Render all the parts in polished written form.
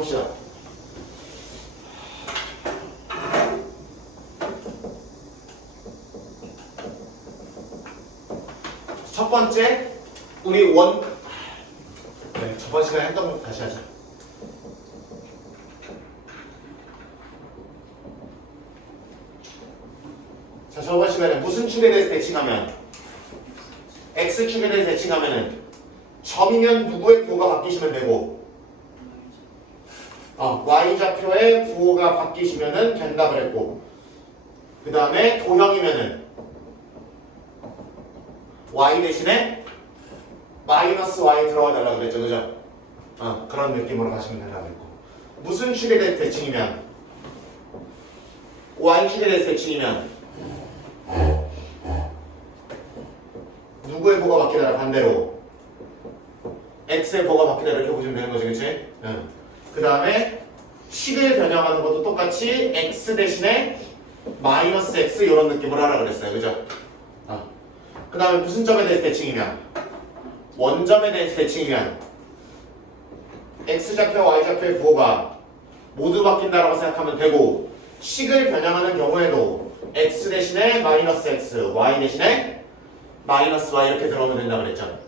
봅시다. 첫 번째, 우리 네, 저번 시간에 했던 거 다시 하자. 자, 저번 시간에 무슨 축에 대해서 대칭하면, X축에 대해서 대칭하면은 점이면 누구의 부호가 바뀌시면 되고, Y좌표의 부호가 바뀌시면은 된다 그랬고, 그 다음에 도형이면은 Y 대신에 마이너스 Y 들어가 달라고 그랬죠, 그죠? 그런 느낌으로 가시면 된다고 했고, 무슨 축에 대해서 대칭이면, Y축에 대해서 대칭이면 누구의 부호가 바뀌더라, 반대로 X의 부호가 바뀌더라, 이렇게 보시면 되는 거지, 그치? 그 다음에 식을 변형하는 것도 똑같이 X 대신에 마이너스 X 이런 느낌으로 하라 그랬어요, 그죠? 그 다음에 무슨 점에 대해서 대칭이면, 원점에 대해서 대칭이면 X좌표와 Y좌표의 부호가 모두 바뀐다라고 생각하면 되고, 식을 변형하는 경우에도 X 대신에 마이너스 X, Y 대신에 마이너스 Y 이렇게 들어오면 된다고 그랬죠.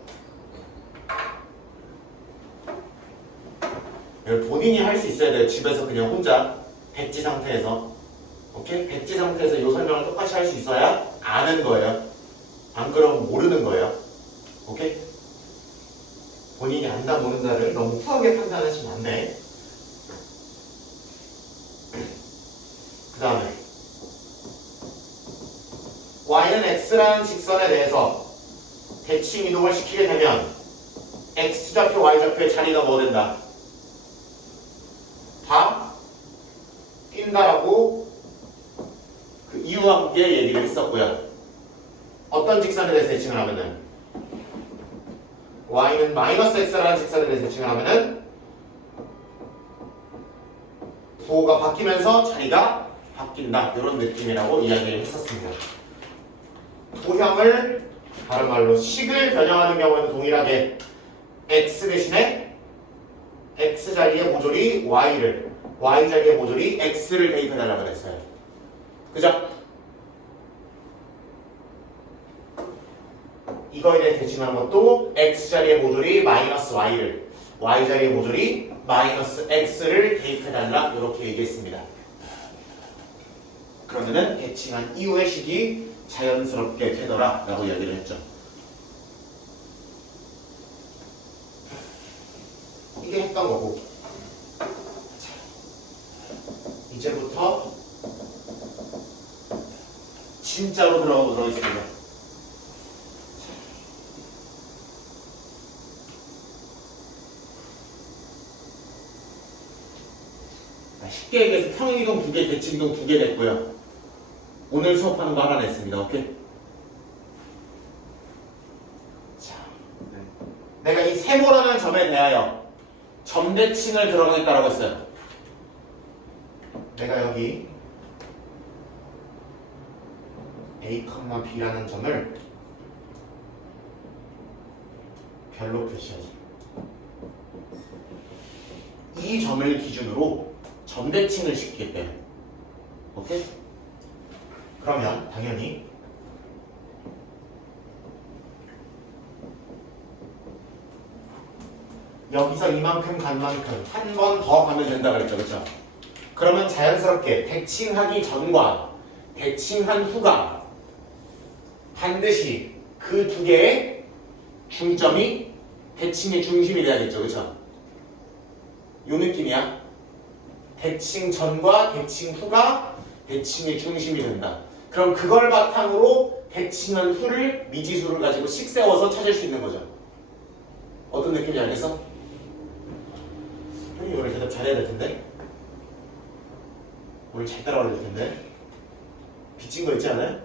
본인이 할 수 있어야 돼요. 집에서 그냥 혼자 백지 상태에서. 오케이? 백지 상태에서 이 설명을 똑같이 할 수 있어야 아는 거예요. 안 그러면 모르는 거예요. 오케이? 본인이 안다 모른다를 너무 후하게 판단하시면 안 돼. 그 다음에 Y는 X라는 직선에 대해서 대칭 이동을 시키게 되면 X좌표, Y좌표의 자리가 뭐 된다? 다 뛴다라고 그 이유와 함께 얘기를 했었고요. 어떤 직선에 대해서 대칭을 하면은 Y는 마이너스 X라는 직선에 대해서 대칭을 하면은 부호가 바뀌면서 자리가 바뀐다, 이런 느낌이라고 이야기를 했었습니다. 도형을 다른 말로 식을 변형하는 경우에는 동일하게 X 대신에 X 자리의 모조리 Y를, Y 자리의 모조리 X를 대입해달라고 그랬어요. 그죠? 이거에 대해 대칭하는 것도 X 자리의 모조리 마이너스 Y를, Y 자리의 모조리 마이너스 X를 대입해달라, 이렇게 얘기했습니다. 그러면은 대칭한 이후의 식이 자연스럽게 되더라 라고 이야기를 했죠. 이게 했던 거고, 이제부터 진짜로 들어가 보도록 하겠습니다. 쉽게 얘기해서 평행이동 2개, 대칭이동 2개 됐고요. 오늘 수업하는 거 하나 냈습니다. 오케이? 자, 내가 이 세모라는 점에 대하여 점대칭을 들어가겠다라고 했어요. 내가 여기 A, B라는 점을 별로 표시하지. 이 점을 기준으로 점대칭을 시키겠대요. 오케이? 그러면 당연히 여기서 이만큼 간 만큼 한 번 더 가면 된다 그랬죠, 그렇죠? 그러면 자연스럽게 대칭하기 전과 대칭한 후가 반드시 그 두 개의 중점이 대칭의 중심이 돼야겠죠, 그렇죠? 요 느낌이야. 대칭 전과 대칭 후가 대칭의 중심이 된다. 그럼 그걸 바탕으로 대칭한 후를, 미지수를 가지고 식 세워서 찾을 수 있는 거죠. 어떤 느낌인지 알겠어? 형님 오늘 대답 잘해야 될 텐데. 오늘 잘 따라와야 될 텐데. 빚진 거 있지 않아요?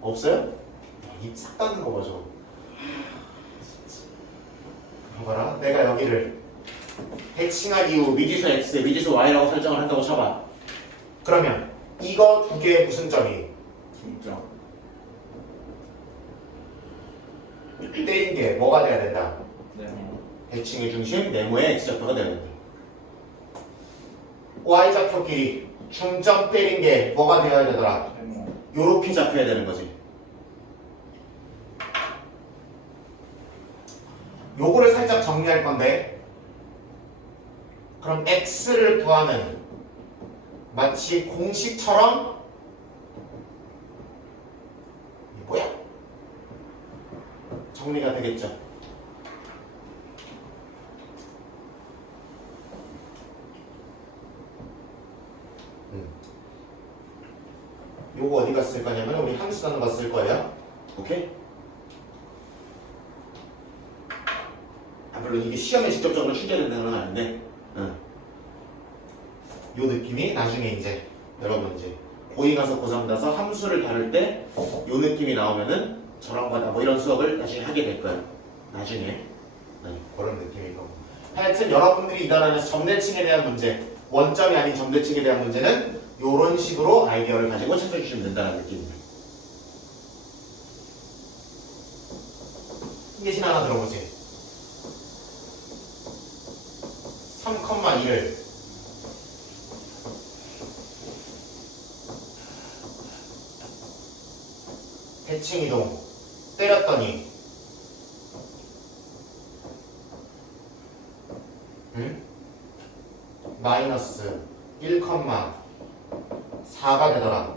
없어요? 입 싹 닫는 거 봐줘. 봐봐라. 내가 여기를 대칭한 이후 미지수 X, 미지수 Y라고 설정을 한다고 쳐봐. 그러면 이거 두 개의 무슨 점이? 중점. 떼인 게 뭐가 돼야 된다? 네모. 대칭의 중심, 네모의 X좌표가 되야 된다. y좌표끼리 중점 때린 게 뭐가 되어야 되더라? 요렇게 잡혀야 되는 거지. 요거를 살짝 정리할 건데, 그럼 x를 구하는 마치 공식처럼 이게 뭐야? 정리가 되겠죠. 요거 어디 갔을 거냐면 우리 함수단으로 갔을 거예요. 오케이? 물론 이게 시험에 직접적으로 출제되는 건 아닌데, 요 느낌이 나중에 이제 여러분 이제 고2 가서 고3 가서 함수를 다룰 때 요 느낌이 나오면은 저런 거다 뭐 이런 수업을 나중에 하게 될 거예요. 나중에. 그런 느낌일 거고. 하여튼 여러분들이 이 단원에서 점대칭에 대한 문제, 원점이 아닌 점대칭에 대한 문제는 요런 식으로 아이디어를 가지고 찾아주시면 된다는 느낌입니다. 예신 하나 들어보세요. 3,2를 대칭 이동 때렸더니 마이너스 1,4가 되더라.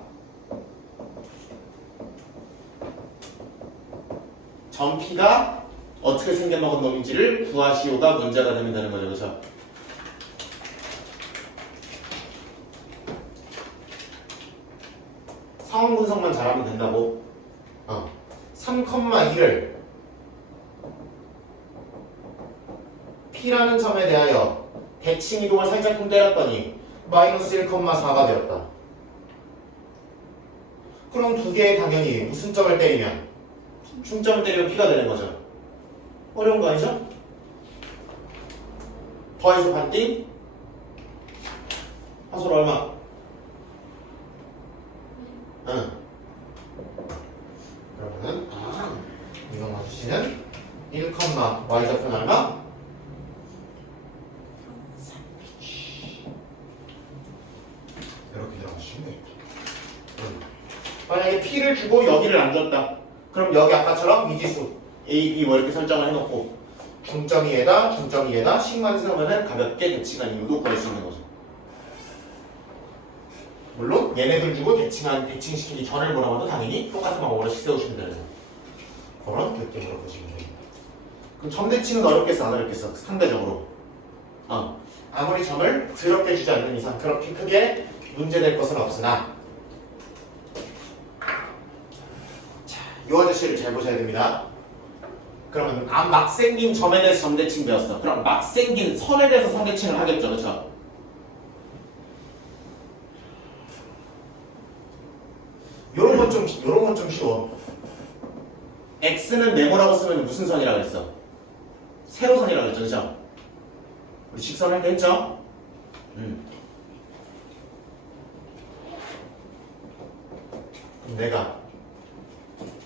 점 P가 어떻게 생겨먹은 놈인지를 구하시오가 문제가 되면 되는 거죠. 그렇죠? 상황 분석만 잘하면 된다고. 3,2를 P라는 점에 대하여 대칭 이동을 살짝끔 때렸더니 마이너스 1,4가 되었다. 그럼 두 개의 당연히 무슨 점을 때리면? 중점을 때리면 P가 되는 거죠. 어려운 거 아니죠? 더해서 반띵 하소로 얼마? 그러면은 이거 맞추시는 1, y좌표는 얼마? 이렇게 들어가시면 되겠다. 만약에 P를 주고 여기를 안 줬다. 그럼 여기 아까처럼 미지수 A, B 뭐 이렇게 설정을 해놓고 중점이 얘다, 중점이 얘다 식만 세우면은 가볍게 대칭한 이유도 구할 수 있는 거죠. 물론 얘네들 주고 대칭시키기 전을 보라고도 당연히 똑같은 방법으로 세우시면 되는 그런 느낌으로 보시면 됩니다. 그럼 점 대칭은 어렵겠어 안 어렵겠어? 상대적으로 아무리 점을 더럽게 주지 않는 이상 그렇게 크게 문제될 것은 없으나 자, 이 아저씨를 잘 보셔야 됩니다. 그러면 막 생긴 점에 대해서 점대칭 배웠어. 그럼 막 생긴 선에 대해서 선대칭을 하겠죠. 그렇죠? 요런 건 좀 쉬워. X는 네모라고 쓰면 무슨 선이라고 했어? 세로선이라고 했죠. 그죠? 우리 직선 할 때 했죠? 내가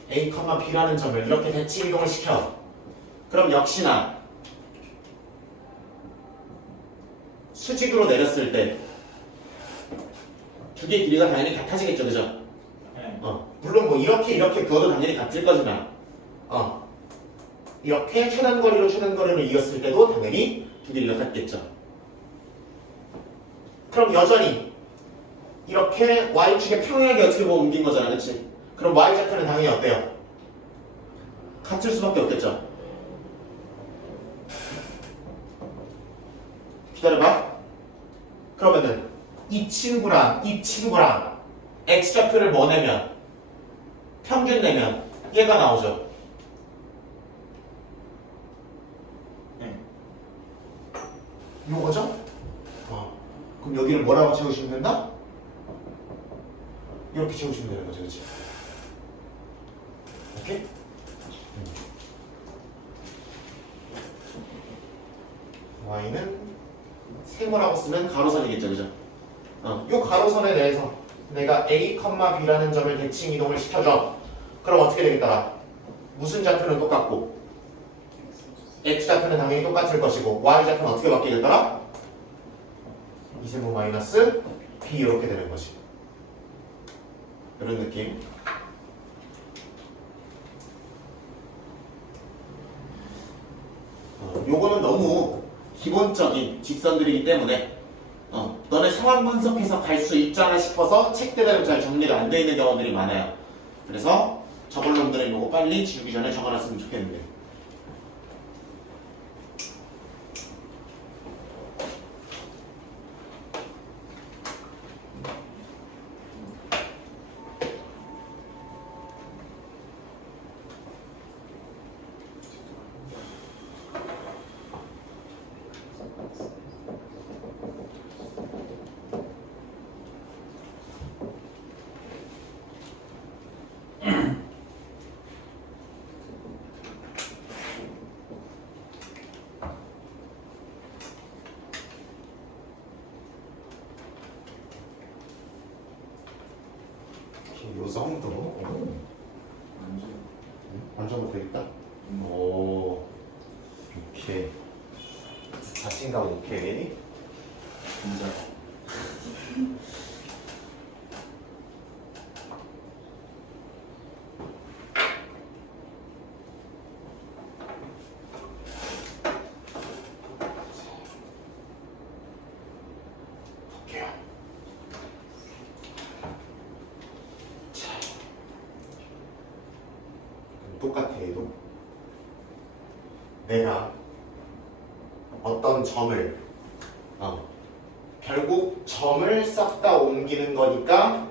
A, B라는 점을 이렇게 대칭 이동을 시켜. 그럼 역시나 수직으로 내렸을 때 두 개의 길이가 당연히 같아지겠죠. 그죠? 물론 뭐 이렇게 그어도 당연히 같을 거지만 이렇게 최단거리로 이었을 때도 당연히 두 길이가 같겠죠. 그럼 여전히 이렇게 Y축의 평행하게 어떻게 보면 옮긴 거잖아. 그치? 그럼 Y좌표는 당연히 어때요? 같을 수밖에 없겠죠. 기다려봐. 그러면은 이 친구랑 X좌표를 뭐 내면? 평균 내면 얘가 나오죠. 요거죠? 그럼 여기를 뭐라고 채우시면 된다? 이렇게 채우시면 되는 거죠. 그렇지? 오케이? Y는 세모라고 쓰면 가로선이겠죠. 그죠? 요 가로선에 대해서 내가 A, B라는 점을 대칭 이동을 시켜줘. 그럼 어떻게 되겠더라? 무슨 좌표는 똑같고 X좌표는 당연히 똑같을 것이고 Y좌표는 어떻게 바뀌겠더라? 2세모 마이너스 B 이렇게 되는 거지. 이런 느낌. 요거는 너무 기본적인 직선들이기 때문에 너네 상황 분석해서 갈 수 있잖아 싶어서 책대로 잘 정리가 안 돼 있는 경우들이 많아요. 그래서 저걸 놈들은 요거 빨리 지우기 전에 적어놨으면 좋겠는데. 요성도 완전 되겠다. 오, 오케이. 자신감 오케이. 진짜 볼게요. 똑같아 얘도. 내가 어떤 점을 결국 점을 싹 다 옮기는 거니까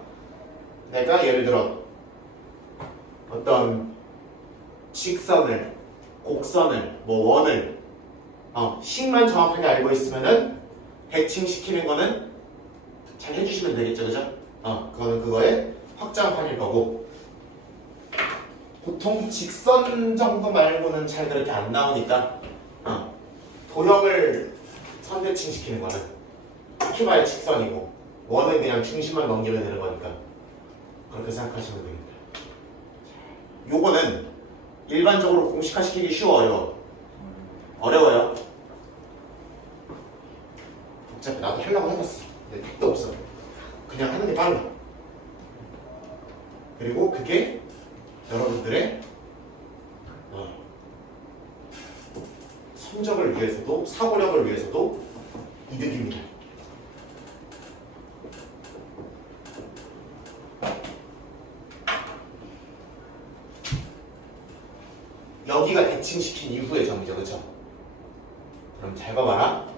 내가 예를 들어 어떤 직선을 곡선을 뭐 원을 식만 정확하게 알고 있으면은 대칭시키는 거는 잘 해주시면 되겠죠, 그죠? 그거는 그거의 확장판일 거고 보통 직선 정도 말고는 잘 그렇게 안 나오니까 도형을 선대칭시키는 거는 특히 봐야 직선이고 원은 그냥 중심만 넘기면 되는 거니까 그렇게 생각하시면 됩니다. 요거는 일반적으로 공식화시키기 쉬워 어려워? 어려워요. 어차피 나도 하려고 해봤어. 근데 택도 없어. 그냥 하는 게 빨라. 그리고 그게 여러분들의 성적을 위해서도 사고력을 위해서도 이득입니다. 여기가 대칭시킨 이후의 점이죠, 그렇죠? 그럼 잘 봐봐라.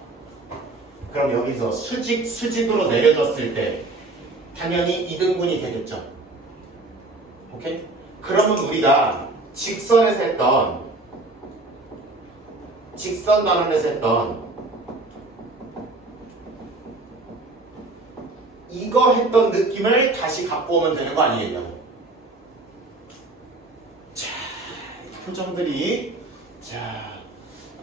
그럼 여기서 수직으로 내려졌을 때 당연히 이등분이 되겠죠. 오케이? 그러면 우리가 직선 반원에서 했던 이거 했던 느낌을 다시 갖고 오면 되는 거 아니겠냐고. 자, 이 표정들이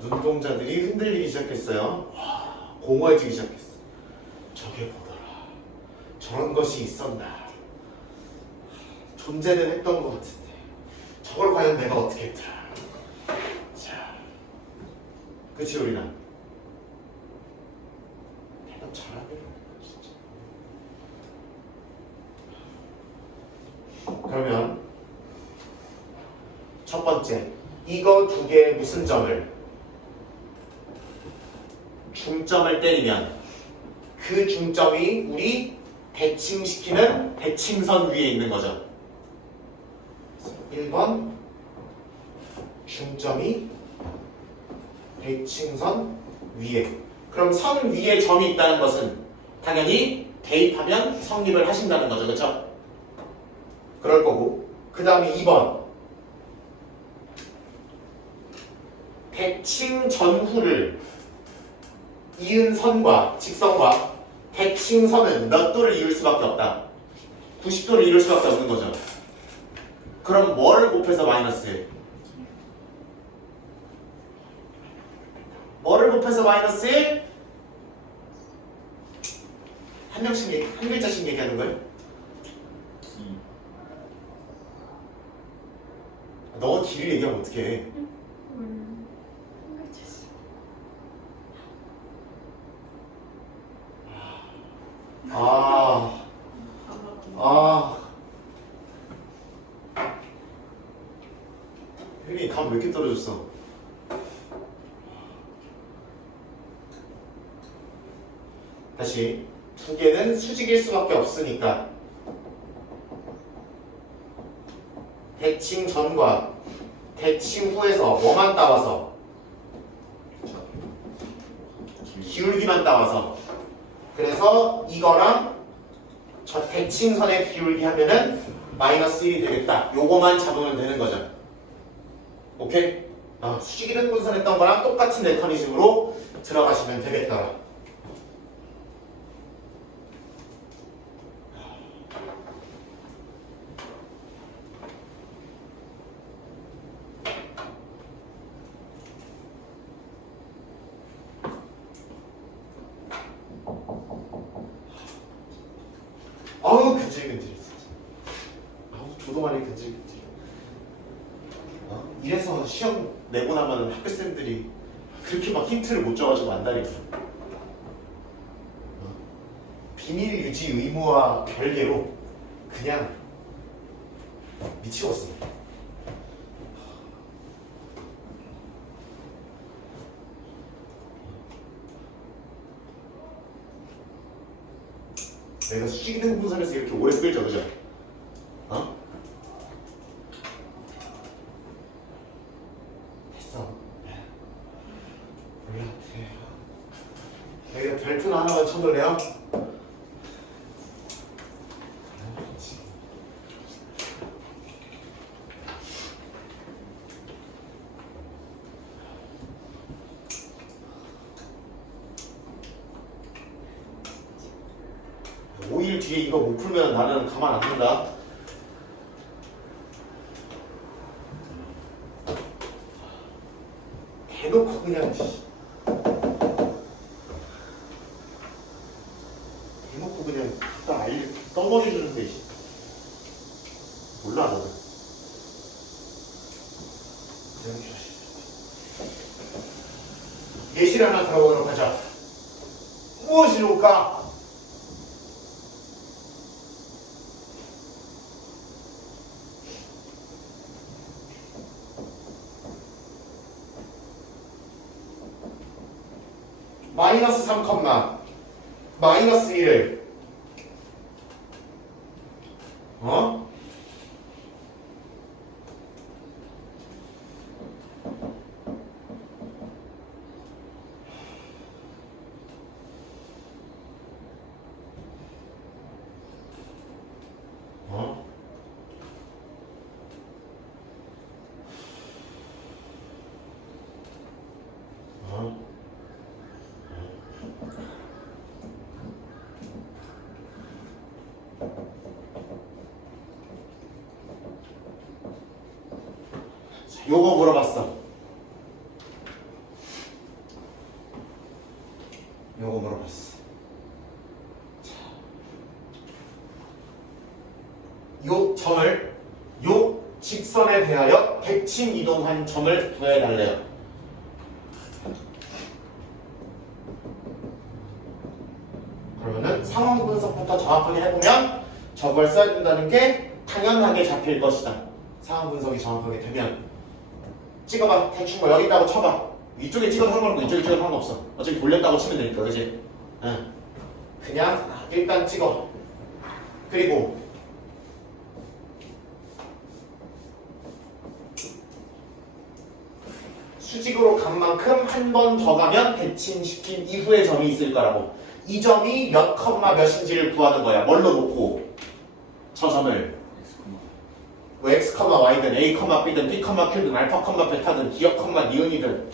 눈동자들이 흔들리기 시작했어요. 와, 공허해지기 시작했어. 저게 보더라. 저런 것이 있었나. 존재는 했던 것 같은데 저걸 과연 내가 어떻게 했더라. 자, 그치 우리나? 대답 잘하네 진짜. 그러면 첫 번째 이거 두 개의 무슨 점을 중점을 때리면 그 중점이 우리 대칭시키는 대칭선 위에 있는 거죠. 1번 중점이 대칭선 위에. 그럼 선 위에 점이 있다는 것은 당연히 대입하면 성립을 하신다는 거죠. 그렇죠? 그럴 거고 그 다음에 2번 대칭 전후를 이은 선과 직선과 대칭선은 몇 도를 이룰 수밖에 없다. 90도를 이룰 수밖에 없는 거죠. 그럼 뭐를 곱해서 마이너스? 뭐를 곱해서 마이너스? 한 명씩 한 글자씩 얘기하는 거예요? 너 길을 얘기하면 어떡해? 한 글자씩. 왜 이렇게 떨어졌어? 다시 두 개는 수직일 수밖에 없으니까 대칭 전과 대칭 후에서 뭐만 따와서 기울기만 따와서 그래서 이거랑 저 대칭선의 기울기 하면은 마이너스 1이 되겠다. 요거만 잡으면 되는 거죠. 오케이? 수직이등 분선했던 거랑 똑같은 메커니즘으로 들어가시면 되겠다. 아우 근질근질 진짜. 아우 조동아리 근질근질. 이래서 시험 내고 나면 학교생들이 그렇게 막 힌트를 못 줘가지고 안다니까. 비밀 유지 의무와 별개로 그냥 미치겠어. 내가 수직이등 분선에서 이렇게 오래 끌죠, 그죠? 됐어. 내가 별표 하나만 쳐볼래요? 오일 뒤에 이거 못 풀면 나는 가만 안 둔다. 대놓고 그냥 대놓고 그냥 딱 떠벌이 주는데 몰라 나는. 예시를 하나 들어보도록 하자. 무엇이 좋을까? 마이너스 3, 마이너스 1을 요거 물어봤어. 요거 물어봤어. 자, 요 점을 요 직선에 대하여 대칭 이동한 점을 구해달래요. 그러면은 상황 분석부터 정확하게 해보면 저걸 써야 된다는 게 당연하게 잡힐 것이다. 상황 분석이 정확하게 되면 찍어봐. 대충 뭐 여기 있다고 쳐봐. 이쪽에 찍어도 상관없고 이쪽에 찍어도 상관없어. 어차피 돌렸다고 치면 되니까, 그치? 응. 그냥 일단 찍어. 그리고 수직으로 간 만큼 한 번 더 가면 대칭시킨 이후의 점이 있을 거라고. 이 점이 몇 컴마 몇인지를 구하는 거야. 뭘로 놓고? 저 점을 뭐 x, y든 a, b든 b, q든 알파, 베타든 기역, 니은이든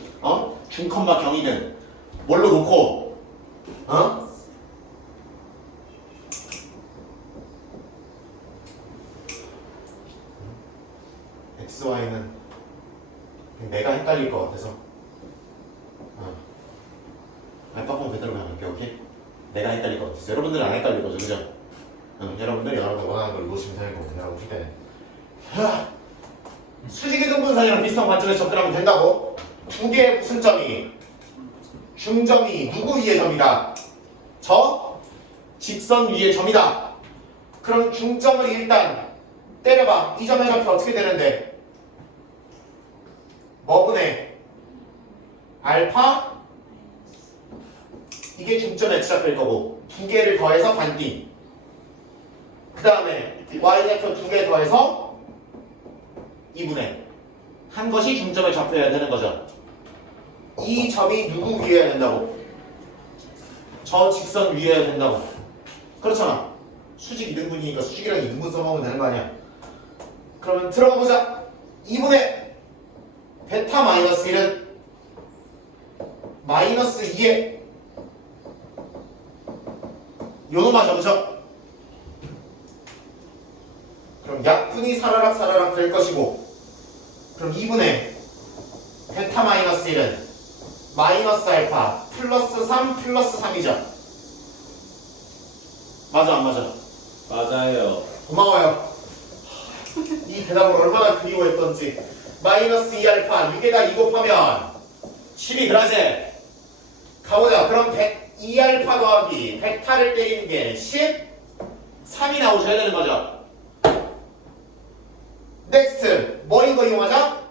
중, 경이든 뭘로 놓고 x, y는 내가 헷갈릴 것 같아서 알파, 베타로 가볼게요. 오케이? 내가 헷갈릴 것 같아서 여러분들은 안 헷갈릴 거죠, 그죠? 여러분들이 원하는 걸 놓으시면 되는 거고 여러분 그때 수직이등 분선이랑 비슷한 관점에서 접근하면 된다고. 두 개의 무슨 점이? 중점이 누구 위의 점이다? 저 직선 위의 점이다. 그럼 중점을 일단 때려봐. 이 점의 좌표 어떻게 되는데? 뭐분의 알파 이게 중점 x좌표일 거고 두 개를 더해서 반띵. 그 다음에 y좌표 두 개 더해서 2분의 한 것이 중점의 좌표여야 되는 거죠. 이 점이 누구 위에야 된다고? 저 직선 위에야 된다고. 그렇잖아. 수직 이등분이니까 수직이랑 이등분 써먹으면 되는 거 아니야. 그러면 들어가 보자. 2분의 베타 마이너스 1은 마이너스 2에 요놈하죠, 그죠? 그럼 약분이 사라락 사라락 될 것이고, 그럼 2분의 베타 마이너스 1은 마이너스 알파 플러스 3 플러스 3이죠. 맞아 안 맞아? 맞아요. 고마워요. 이 대답을 얼마나 그리워했던지. 마이너스 2알파 6에다 2 곱하면 12 그라지. 가보자. 그럼 2알파 더하기 베타를 때리는 게 13이 나오셔야 되는 거죠. 넥스트 뭐 이거 이용하자?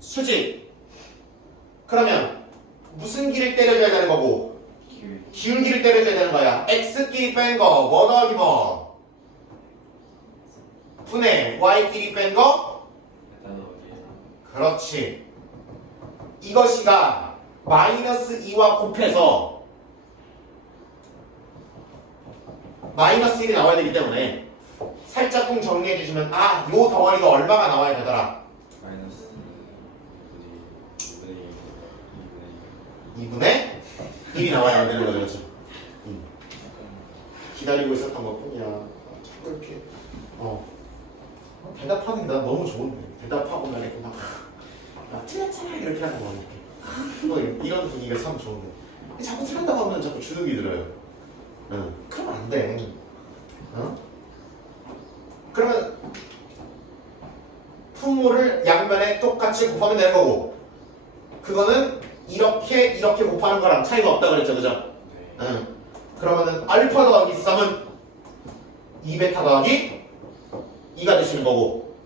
수직. 그러면 무슨 길을 때려줘야 되는 거고? 기울기를 때려줘야 되는 거야. x끼리 뺀 거 뭐 더하기 뭐? 분의 y끼리 뺀 거? 그렇지. 이것이가 마이너스 2와 곱해서 마이너스 1이 나와야 되기 때문에 살짝쿵 정리해 주시면 아, 요 덩어리가 얼마가 나와야 되더라? 마이너스 2분의 1이 나와야 되는 거죠. 그렇죠? 기다리고 있었던 것 뿐이야. 자꾸 이렇게 대답하는 게 난 너무 좋은데 대답하고 난 이렇게 막 틀렸잖아 이렇게 하는 거 이렇게 이런 분위기가 참 좋은데 자꾸 틀렸다고 하면 자꾸 주눅이 들어요. 그러면 안 돼. 그러면 분모를 양면에 똑같이 곱하면 되는 거고 그거는 이렇게 곱하는 거랑 차이가 없다 그랬죠, 그죠? 그러면은 알파 더하기 3은 2베타 더하기 2가 되시는 거고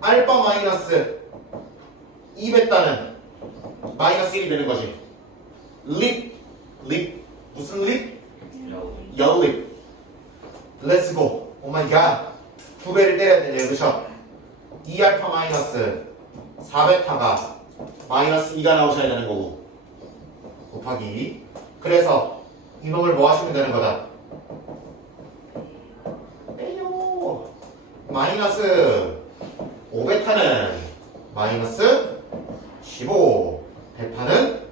알파 마이너스 2베타는 마이너스 1이 되는 거지. 립 무슨 립? 연립. 렛츠고. 오마이갓. 2배를 때려야 되네요, 그쵸? 2알파 마이너스 4베타가 마이너스 2가 나오셔야 되는 거고 곱하기. 그래서 이놈을 뭐 하시면 되는 거다? 빼요. 마이너스 5베타는 마이너스 15 베타는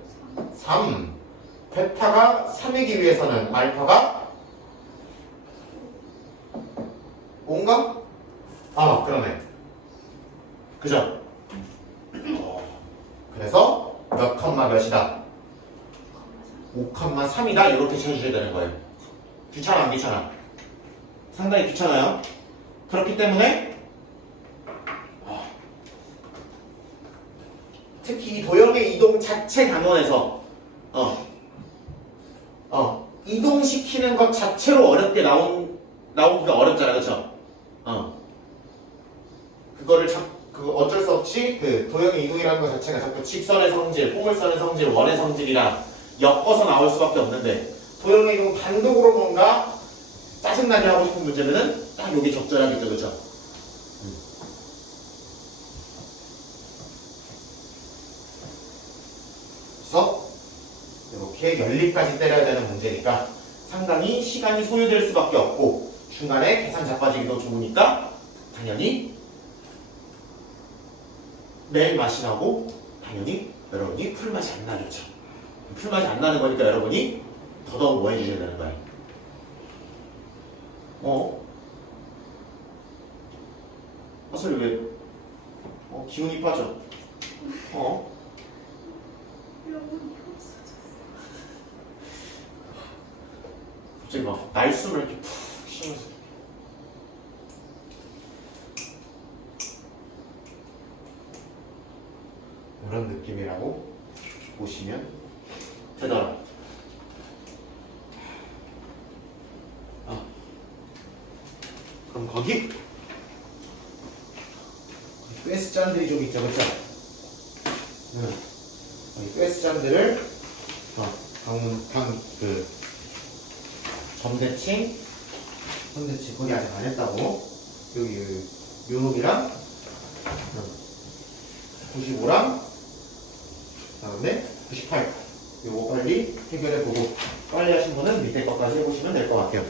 3 베타가 3이기 위해서는 알파가 5인가? 아, 그러네. 그죠? 그래서 몇 컴마 몇이다? 5,3이다 이렇게 쳐주셔야 되는 거예요. 귀찮아 안 귀찮아? 상당히 귀찮아요. 그렇기 때문에 특히 이 도형의 이동 자체 단원에서 이동시키는 것 자체로 어렵게 나오기가 어렵잖아, 그렇죠? 그거를 어쩔 수 없이 그 도형의 이동이라는 것 자체가 자꾸 직선의 성질, 포물선의 성질, 원의 성질이랑 엮어서 나올 수밖에 없는데 도형의 이동 단독으로 뭔가 짜증나게 하고 싶은 문제면은 딱 여기 적절하겠죠, 그렇죠? 그래서 이렇게 연립까지 때려야 되는 문제니까 상당히 시간이 소요될 수밖에 없고 중간에 계산 자빠지기도 좋으니까 당연히 매일 맛이 나고 당연히 여러분이 풀맛이 안 나겠죠. 풀맛이 안 나는 거니까 여러분이 더더욱 뭐 해주셔야 되는 거예요. 사실 왜 기운이 빠져? 갑자기 막 날숨을 이렇게 푹 쉬면서 그런 느낌이라고 보시면 되더라. 그럼 거기 가스 짠들이 좀 있죠, 그렇죠? S점들을 점대칭 거기 아직 안 했다고. 여기 요놈이랑 95랑 그다음에 98 요거 빨리 해결해보고 빨리 하신 분은 밑에 것까지 해보시면 될 것 같아요.